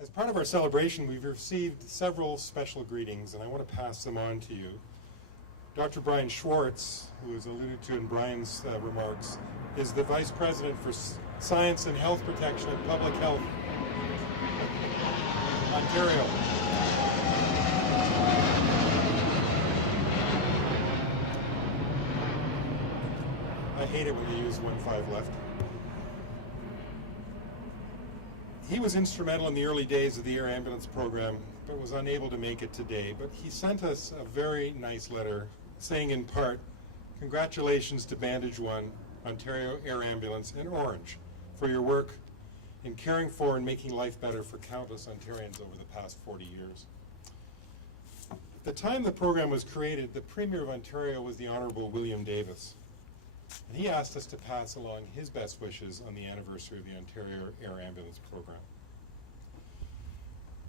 As part of our celebration, we've received several special greetings, and I want to pass them on to you. Dr. Brian Schwartz, who was alluded to in Brian's remarks, is the Vice President for Science and Health Protection at Public Health, Ontario. I hate it when you use 1-5 left. He was instrumental in the early days of the air ambulance program, but was unable to make it today. But he sent us a very nice letter saying in part, congratulations to Bandage One, Ontario Air Ambulance, and Ornge for your work in caring for and making life better for countless Ontarians over the past 40 years. At the time the program was created, the Premier of Ontario was the Honourable William Davis. And he asked us to pass along his best wishes on the anniversary of the Ontario Air Ambulance program.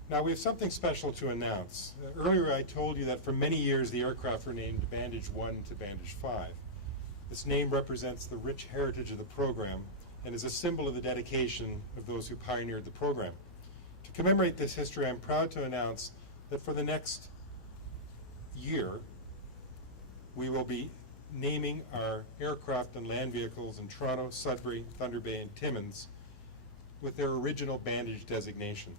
Now we have something special to announce. Earlier I told you that for many years the aircraft were named Bandage 1 to Bandage 5. This name represents the rich heritage of the program and is a symbol of the dedication of those who pioneered the program. To commemorate this history, I'm proud to announce that for the next year we will be naming our aircraft and land vehicles in Toronto, Sudbury, Thunder Bay, and Timmins with their original Bandage designation.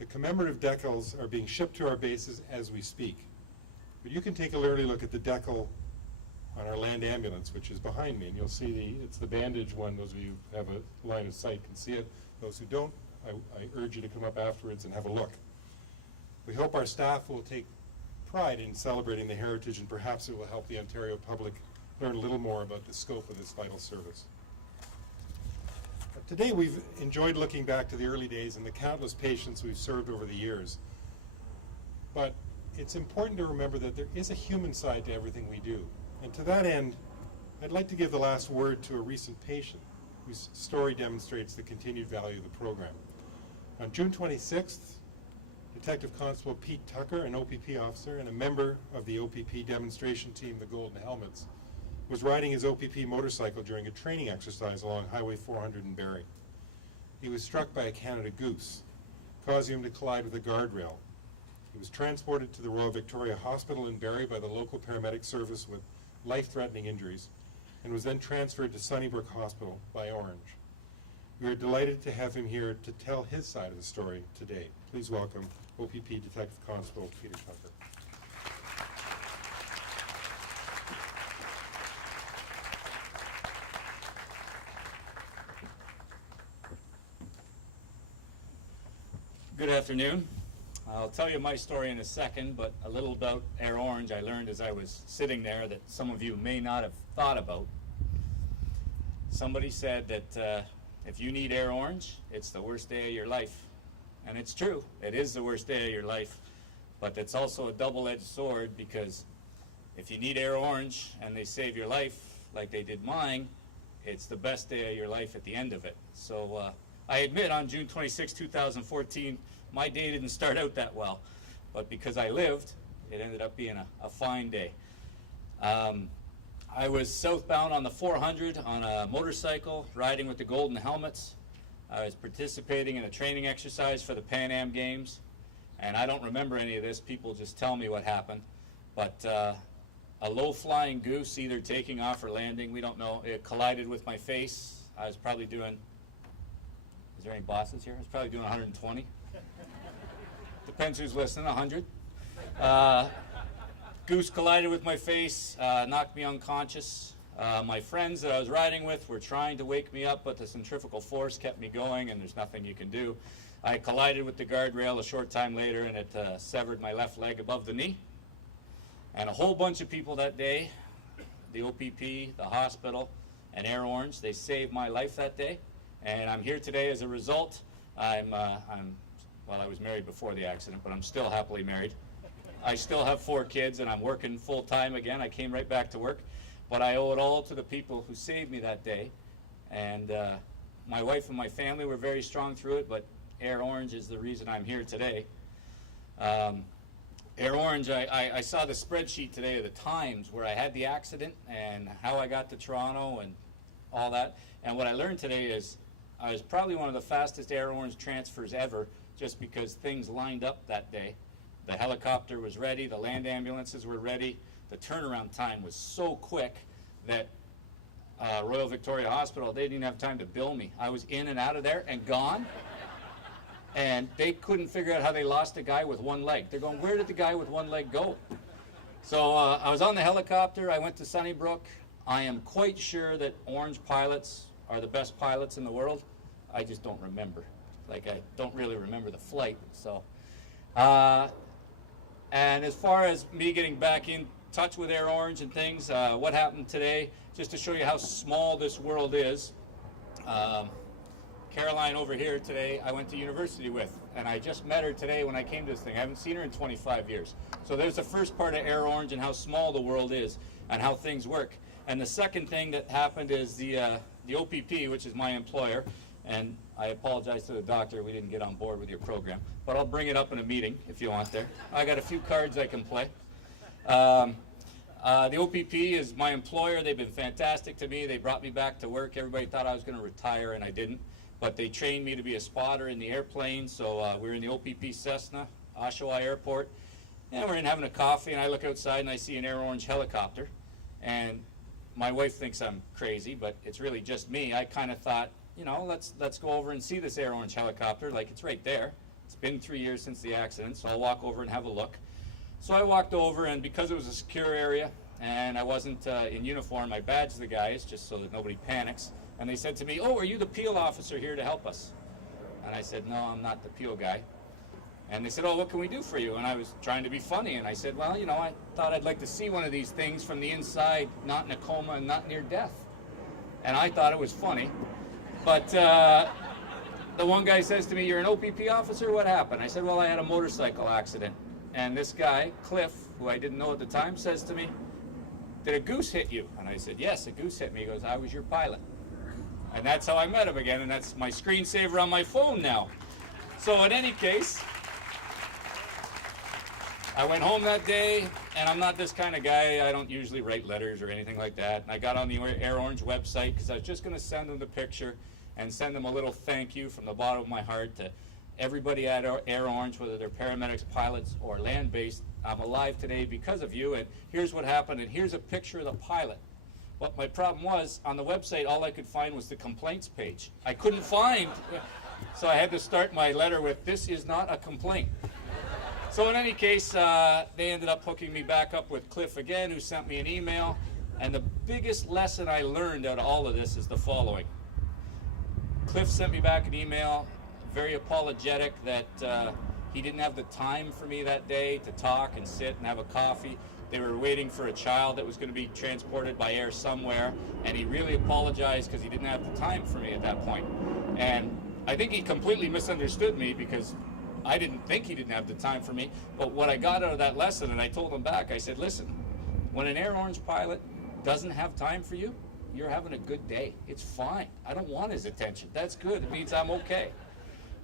The commemorative decals are being shipped to our bases as we speak. But you can take an early look at the decal on our land ambulance, which is behind me, and you'll see it's the Bandage one. Those of you who have a line of sight can see it. Those who don't, I urge you to come up afterwards and have a look. We hope our staff will take pride in celebrating the heritage, and perhaps it will help the Ontario public learn a little more about the scope of this vital service. Today we've enjoyed looking back to the early days and the countless patients we've served over the years. But it's important to remember that there is a human side to everything we do. And to that end, I'd like to give the last word to a recent patient whose story demonstrates the continued value of the program. On June 26th, Detective Constable Pete Tucker, an OPP officer and a member of the OPP demonstration team, the Golden Helmets, was riding his OPP motorcycle during a training exercise along Highway 400 in Barrie. He was struck by a Canada Goose, causing him to collide with a guardrail. He was transported to the Royal Victoria Hospital in Barrie by the local paramedic service with life-threatening injuries, and was then transferred to Sunnybrook Hospital by Ornge. We are delighted to have him here to tell his side of the story today. Please welcome OPP Detective Constable Peter Tucker. Good afternoon. I'll tell you my story in a second, but a little about Air Ornge I learned as I was sitting there that some of you may not have thought about. Somebody said that if you need Air Ornge, it's the worst day of your life. And it's true, it is the worst day of your life, but it's also a double-edged sword, because if you need Air Ornge and they save your life like they did mine, it's the best day of your life at the end of it. So I admit on June 26, 2014, my day didn't start out that well, but because I lived, it ended up being a fine day. I was southbound on the 400 on a motorcycle, riding with the Golden Helmets. I was participating in a training exercise for the Pan Am Games, and I don't remember any of this. People just tell me what happened. But a low-flying goose, either taking off or landing, we don't know, it collided with my face. I was probably doing, is there any bosses here? I was probably doing 120. Depends who's listening, 100. Goose collided with my face, knocked me unconscious. My friends that I was riding with were trying to wake me up, but the centrifugal force kept me going, and there's nothing you can do. I collided with the guardrail a short time later, and it severed my left leg above the knee. And a whole bunch of people that day, the OPP, the hospital, and Air Ornge, they saved my life that day. And I'm here today as a result. Well, I was married before the accident, but I'm still happily married. I still have 4 kids, and I'm working full-time again. I came right back to work. But I owe it all to the people who saved me that day. And my wife and my family were very strong through it, but Air Ornge is the reason I'm here today. Air Ornge, I saw the spreadsheet today of the times where I had the accident and how I got to Toronto and all that. And what I learned today is I was probably one of the fastest Air Ornge transfers ever just because things lined up that day. The helicopter was ready, the land ambulances were ready. The turnaround time was so quick that Royal Victoria Hospital, they didn't have time to bill me. I was in and out of there and gone. And they couldn't figure out how they lost a guy with one leg. They're going, where did the guy with one leg go? So I was on the helicopter. I went to Sunnybrook. I am quite sure that Ornge pilots are the best pilots in the world. I just don't remember. Like, I don't really remember the flight. So, and as far as me getting back in touch with Air Ornge and things, what happened today, just to show you how small this world is. Caroline over here today, I went to university with, and I just met her today when I came to this thing. I haven't seen her in 25 years. So there's the first part of Air Ornge and how small the world is and how things work. And the second thing that happened is the OPP, which is my employer, and I apologize to the doctor, we didn't get on board with your program, but I'll bring it up in a meeting if you want there. I got a few cards I can play. The OPP is my employer. They've been fantastic to me. They brought me back to work. Everybody thought I was going to retire, and I didn't. But they trained me to be a spotter in the airplane. So we were in the OPP Cessna, Oshawa Airport, and we're in having a coffee, and I look outside, and I see an Air Ornge helicopter. And my wife thinks I'm crazy, but it's really just me. I kind of thought, you know, let's go over and see this Air Ornge helicopter. Like, it's right there. It's been 3 years since the accident, so I'll walk over and have a look. So I walked over, and because it was a secure area and I wasn't in uniform, I badged the guys just so that nobody panics. And they said to me, "Oh, are you the Peel officer here to help us?" And I said, "No, I'm not the Peel guy." And they said, "Oh, what can we do for you?" And I was trying to be funny, and I said, "Well, you know, I thought I'd like to see one of these things from the inside, not in a coma and not near death." And I thought it was funny. But the one guy says to me, "You're an OPP officer? What happened?" I said, "Well, I had a motorcycle accident." And this guy, Cliff, who I didn't know at the time, says to me, "Did a goose hit you?" And I said, "Yes, a goose hit me." He goes, "I was your pilot." And that's how I met him again, and that's my screensaver on my phone now. So in any case, I went home that day, and I'm not this kind of guy. I don't usually write letters or anything like that. And I got on the Air Ornge website because I was just going to send them the picture and send them a little thank you from the bottom of my heart to everybody at Air Ornge, whether they're paramedics, pilots, or land-based. I'm alive today because of you, and here's what happened, and here's a picture of the pilot. But my problem was, on the website, all I could find was the complaints page. I couldn't find, so I had to start my letter with, "This is not a complaint." So in any case, they ended up hooking me back up with Cliff again, who sent me an email. And the biggest lesson I learned out of all of this is the following. Cliff sent me back an email, very apologetic that he didn't have the time for me that day to talk and sit and have a coffee. They were waiting for a child that was going to be transported by air somewhere, and he really apologized because he didn't have the time for me at that point. And I think he completely misunderstood me because I didn't think he didn't have the time for me. But what I got out of that lesson, and I told him back, I said, "Listen, when an Air Ornge pilot doesn't have time for you, you're having a good day. It's fine. I don't want his attention. That's good. It means I'm okay."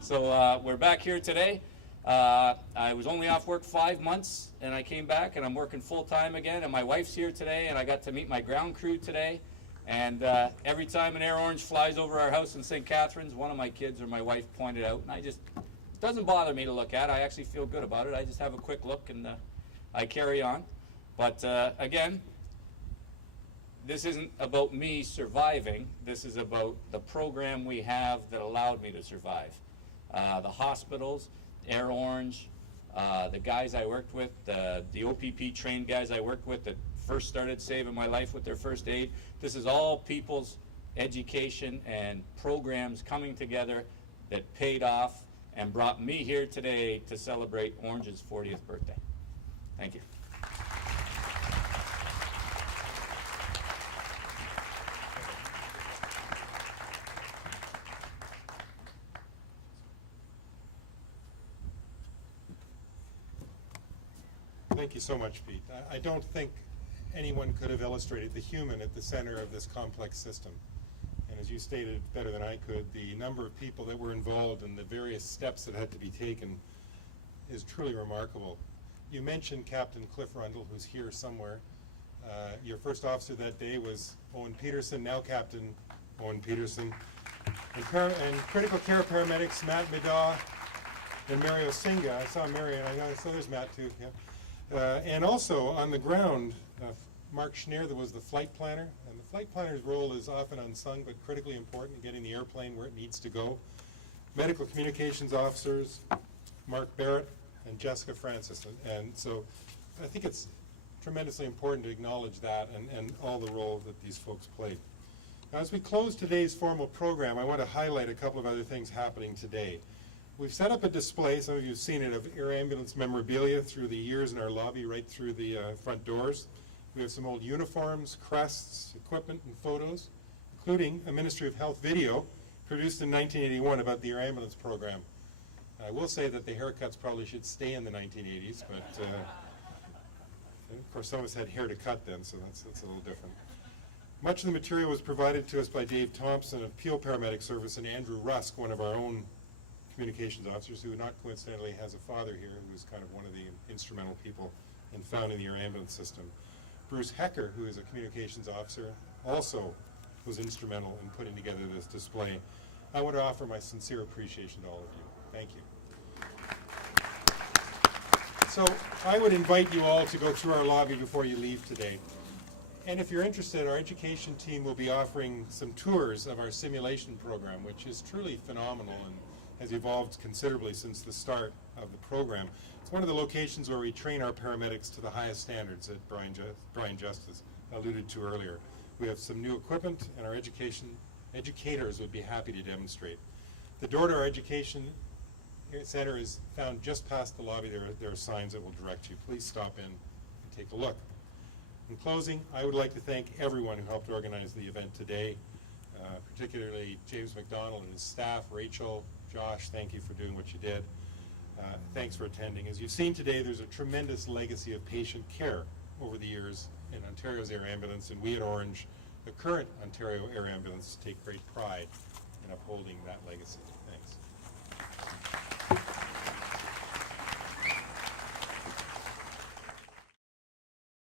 So we're back here today. I was only off work 5 months, and I came back, and I'm working full-time again, and my wife's here today, and I got to meet my ground crew today. And every time an Air Ornge flies over our house in St. Catharines, one of my kids or my wife pointed out, and it doesn't bother me to look at. I actually feel good about it. I just have a quick look, and I carry on. But again, this isn't about me surviving. This is about the program we have that allowed me to survive. The hospitals, Air Ornge, the guys I worked with, the OPP trained guys I worked with that first started saving my life with their first aid. This is all people's education and programs coming together that paid off and brought me here today to celebrate Ornge's 40th birthday. Thank you. Thank you so much, Pete. I don't think anyone could have illustrated the human at the center of this complex system. And as you stated better than I could, the number of people that were involved and the various steps that had to be taken is truly remarkable. You mentioned Captain Cliff Rundle, who's here somewhere. Your first officer that day was Owen Peterson, now Captain Owen Peterson. And critical care paramedics Matt Medaw, and Mario Singa. I saw Mario, and I saw there's Matt too. Yeah. And also on the ground, Mark Schneer, that was the flight planner. And the flight planner's role is often unsung but critically important in getting the airplane where it needs to go. Medical communications officers, Mark Barrett and Jessica Francis. And so I think it's tremendously important to acknowledge that and all the role that these folks played. Now, as we close today's formal program, I want to highlight a couple of other things happening today. We've set up a display, some of you have seen it, of air ambulance memorabilia through the years in our lobby, right through the front doors. We have some old uniforms, crests, equipment, and photos, including a Ministry of Health video produced in 1981 about the air ambulance program. I will say that the haircuts probably should stay in the 1980s, but of course some of us had hair to cut then, so that's a little different. Much of the material was provided to us by Dave Thompson of Peel Paramedic Service and Andrew Rusk, one of our own communications officers, who not coincidentally has a father here who was kind of one of the instrumental people in founding the air ambulance system. Bruce Hecker, who is a communications officer, also was instrumental in putting together this display. I want to offer my sincere appreciation to all of you. Thank you. So I would invite you all to go through our lobby before you leave today. And if you're interested, our education team will be offering some tours of our simulation program, which is truly phenomenal and has evolved considerably since the start of the program. It's one of the locations where we train our paramedics to the highest standards that Brian Justice alluded to earlier. We have some new equipment, and our educators would be happy to demonstrate. The door to our education center is found just past the lobby. There are signs that will direct you. Please stop in and take a look. In closing, I would like to thank everyone who helped organize the event today, particularly James McDonald and his staff, Rachel, Josh, thank you for doing what you did. Thanks for attending. As you've seen today, there's a tremendous legacy of patient care over the years in Ontario's air ambulance, and we at Ornge, the current Ontario Air Ambulance, take great pride in upholding that legacy.